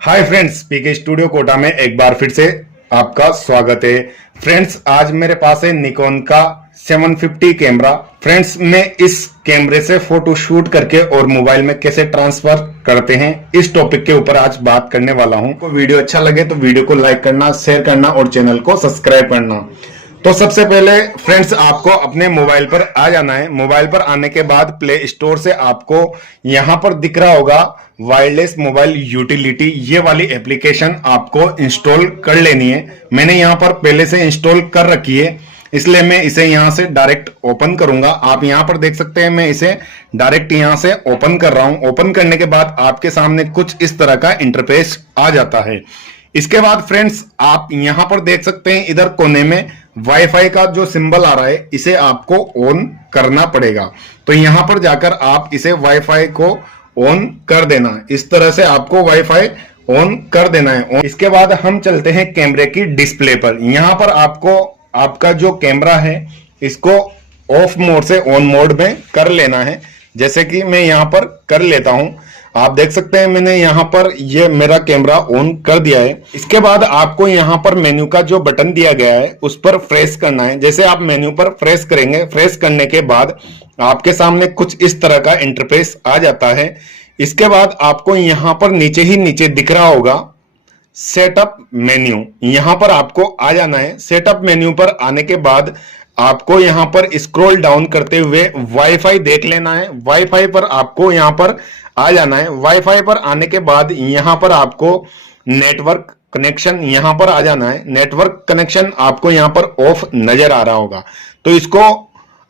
Hi friends, पीके studio Kota में एक बार फिर से आपका स्वागत है। फ्रेंड्स, आज मेरे पास है निकॉन का 750 कैमरा। फ्रेंड्स, मैं इस कैमरे से फोटो शूट करके और मोबाइल में कैसे ट्रांसफर करते हैं, इस टॉपिक के ऊपर आज बात करने वाला हूं। को वीडियो अच्छा लगे तो वीडियो को लाइक करना, शेयर करना और चैनल को सब्सक्राइब करना। तो सबसे पहले फ्रेंड्स, आपको अपने मोबाइल पर आ जाना है। मोबाइल पर आने के बाद प्ले स्टोर से आपको यहां पर दिख रहा होगा वायरलेस मोबाइल यूटिलिटी, ये वाली एप्लीकेशन आपको इंस्टॉल कर लेनी है। मैंने यहां पर पहले से इंस्टॉल कर रखी है, इसलिए मैं इसे यहां से डायरेक्ट ओपन करूंगा। आप यहां पर देख सकते हैं, मैं इसे डायरेक्ट यहां से ओपन कर रहा हूं। ओपन करने के बाद आपके सामने कुछ इस तरह का इंटरफेस आ जाता है। इसके बाद फ्रेंड्स, आप यहां पर देख सकते हैं इधर कोने में वाईफाई का जो सिंबल आ रहा है, इसे आपको ऑन करना पड़ेगा। तो यहां पर जाकर आप इसे वाईफाई को ऑन कर देना। इस तरह से आपको वाईफाई ऑन कर देना है। इसके बाद हम चलते हैं कैमरे की डिस्प्ले पर। यहां पर आपको आपका जो कैमरा है इसको ऑफ मोड से ऑन मोड में कर लेना है, जैसे कि मैं यहां पर कर लेता हूं। आप देख सकते हैं मैंने यहां पर ये मेरा कैमरा ऑन कर दिया है। इसके बाद आपको यहां पर मेन्यू का जो बटन दिया गया है उस पर प्रेस करना है। जैसे आप मेन्यू पर प्रेस करेंगे, प्रेस करने के बाद आपके सामने कुछ इस तरह का इंटरफेस आ जाता है। इसके बाद आपको यहां पर नीचे ही नीचे दिख रहा होगा सेटअप मेन्यू, यहां पर आपको आ जाना है। सेटअप मेन्यू पर आने के बाद आपको यहां पर स्क्रॉल डाउन करते हुए वाईफाई देख लेना है। वाईफाई पर आपको यहां पर आ जाना है। वाईफाई पर आने के बाद यहां पर आपको नेटवर्क कनेक्शन यहां पर आ जाना है। नेटवर्क कनेक्शन आपको यहां पर ऑफ नजर आ रहा होगा, तो इसको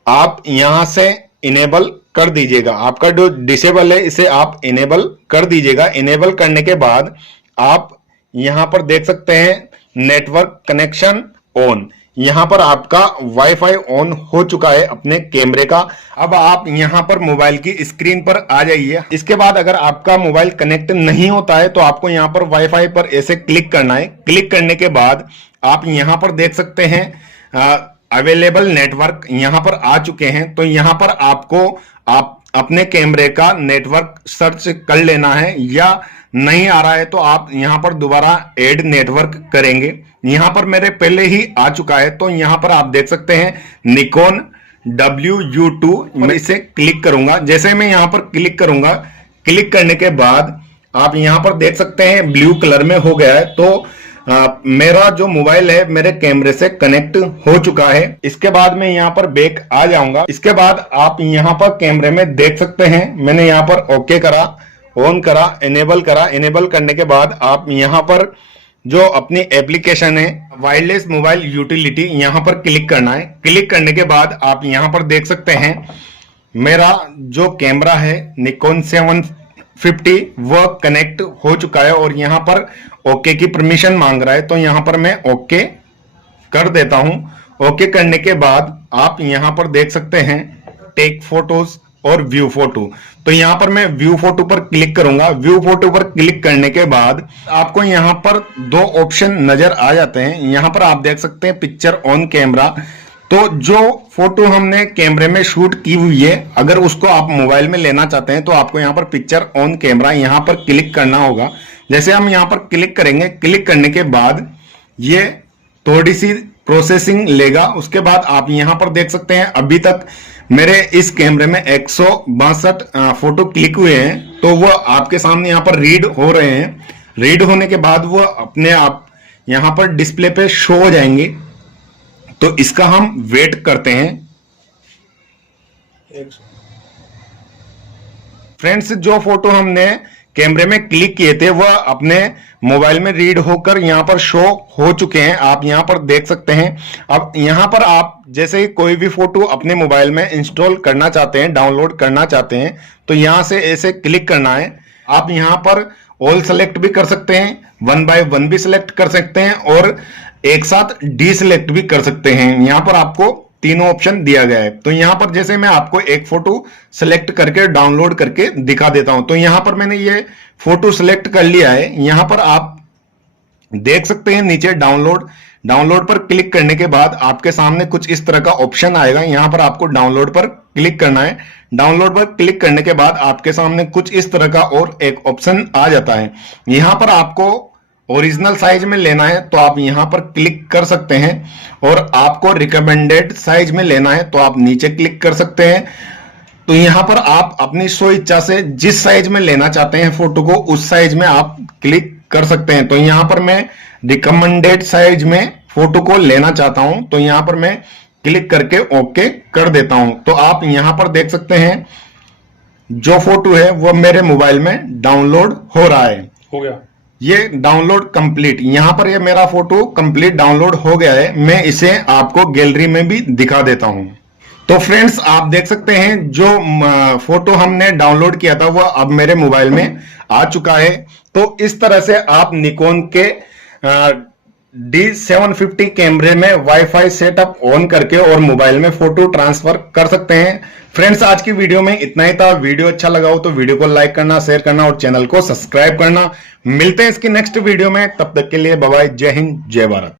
आप यहां से इनेबल कर दीजिएगा। आपका जो डिसेबल है इसे आप इनेबल कर दीजिएगा। इनेबल करने के बाद आप यहां पर देख सकते हैं नेटवर्क कनेक्शन ऑन, यहां पर आपका वाईफाई ऑन हो चुका है अपने कैमरे का। अब आप यहां पर मोबाइल की स्क्रीन पर आ जाइए। इसके बाद अगर आपका मोबाइल कनेक्ट नहीं होता है तो आपको यहां पर वाईफाई पर ऐसे क्लिक करना है। क्लिक करने के बाद आप यहां पर देख सकते हैं अवेलेबल नेटवर्क यहां पर आ चुके हैं। तो यहां पर आपको आप अपने कैमरे का नेटवर्क सर्च कर लेना है, या नहीं आ रहा है तो आप यहां पर दोबारा ऐड नेटवर्क करेंगे। यहां पर मेरे पहले ही आ चुका है, तो यहां पर आप देख सकते हैं निकॉन WU2। मैं इसे क्लिक करूंगा। जैसे मैं यहां पर क्लिक करूंगा, क्लिक करने के बाद आप यहां पर देख सकते हैं ब्लू कलर में हो गया है। तो मेरा जो मोबाइल है मेरे कैमरे से कनेक्ट हो चुका है। इसके बाद मैं यहां पर बैक आ जाऊंगा। इसके बाद आप यहां पर कैमरे में देख सकते हैं मैंने यहां पर ओके करा, ऑन करा, इनेबल करा। इनेबल करने के बाद आप यहां पर जो अपनी एप्लीकेशन है वायरलेस मोबाइल यूटिलिटी, यहां पर क्लिक करना है। क्लिक करने के बाद आप यहां पर देख सकते हैं मेरा जो कैमरा है निकॉन 750 वह कनेक्ट हो चुका है और यहां पर ओके की परमिशन मांग रहा है, तो यहां पर मैं ओके कर देता हूं। ओके करने के बाद आप यहां पर देख सकते हैं टेक फोटोज और व्यू फोटो। तो यहां पर मैं व्यू फोटो पर क्लिक करूंगा। व्यू फोटो पर क्लिक करने के बाद आपको यहां पर दो ऑप्शन नजर आ जाते हैं। यहां पर आप देख सकते हैं पिक्चर ऑन कैमरा। तो जो फोटो हमने कैमरे में शूट की हुई है, अगर उसको आप मोबाइल में लेना चाहते हैं तो आपको यहां पर पिक्चर ऑन कैमरा यहां पर क्लिक करना होगा। जैसे हम यहां पर क्लिक करेंगे, क्लिक करने के बाद ये थोड़ी सी प्रोसेसिंग लेगा। उसके बाद आप यहां पर देख सकते हैं अभी तक मेरे इस कैमरे में 162 फोटो क्लिक हुए हैं, तो वो आपके सामने यहां पर रीड हो रहे हैं। रीड होने के बाद वो अपने आप यहां पर डिस्प्ले पे शो हो जाएंगे। तो इसका हम वेट करते हैं। फ्रेंड्स, जो फोटो हमने कैमरे में क्लिक किए थे वह अपने मोबाइल में रीड होकर यहां पर शो हो चुके हैं, आप यहां पर देख सकते हैं। अब यहां पर आप जैसे ही कोई भी फोटो अपने मोबाइल में इंस्टॉल करना चाहते हैं, डाउनलोड करना चाहते हैं, तो यहां से ऐसे क्लिक करना है। आप यहां पर ऑल सेलेक्ट भी कर सकते हैं, 1 by 1 भी सिलेक्ट कर सकते हैं और एक साथ डी सिलेक्ट भी कर सकते हैं। यहां पर आपको तीनों ऑप्शन दिया गया है। तो यहां पर जैसे मैं आपको एक फोटो सिलेक्ट करके डाउनलोड करके दिखा देता हूं। तो यहां पर मैंने ये फोटो सिलेक्ट कर लिया है। यहां पर आप देख सकते हैं नीचे डाउनलोड डाउनलोड पर क्लिक करने के बाद आपके सामने कुछ इस तरह का ऑप्शन आएगा। यहां पर आपको डाउनलोड पर क्लिक करना है। डाउनलोड पर क्लिक करने के बाद आपके सामने कुछ इस तरह का और एक ऑप्शन आ जाता है। यहां पर आपको ओरिजिनल साइज में लेना है तो आप यहां पर क्लिक कर सकते हैं, और आपको रिकमेंडेड साइज में लेना है तो आप नीचे क्लिक कर सकते हैं। तो यहां पर आप अपनी स्व इच्छा से जिस साइज में लेना चाहते हैं फोटो को, उस साइज में आप क्लिक कर सकते हैं। तो यहां पर मैं रिकमेंडेड साइज में फोटो को लेना चाहता हूं, तो यहां पर मैं क्लिक करके ओके कर देता हूं। तो आप यहां पर देख सकते हैं जो फोटो है वो मेरे मोबाइल में डाउनलोड हो रहा है। हो गया ये डाउनलोड कंप्लीट, यहां पर ये मेरा फोटो कंप्लीट डाउनलोड हो गया है। मैं इसे आपको गैलरी में भी दिखा देता हूं। तो फ्रेंड्स आप देख सकते हैं जो फोटो हमने डाउनलोड किया था वो अब मेरे मोबाइल में आ चुका है। तो इस तरह से आप निकॉन के D750 कैमरे में वाईफाई सेटअप ऑन करके और मोबाइल में फोटो ट्रांसफर कर सकते हैं। फ्रेंड्स आज की वीडियो में इतना ही था। वीडियो अच्छा लगा हो तो वीडियो को लाइक करना, शेयर करना और चैनल को सब्सक्राइब करना। मिलते हैं इसकी नेक्स्ट वीडियो में, तब तक के लिए बाय बाय। जय हिंद, जय भारत।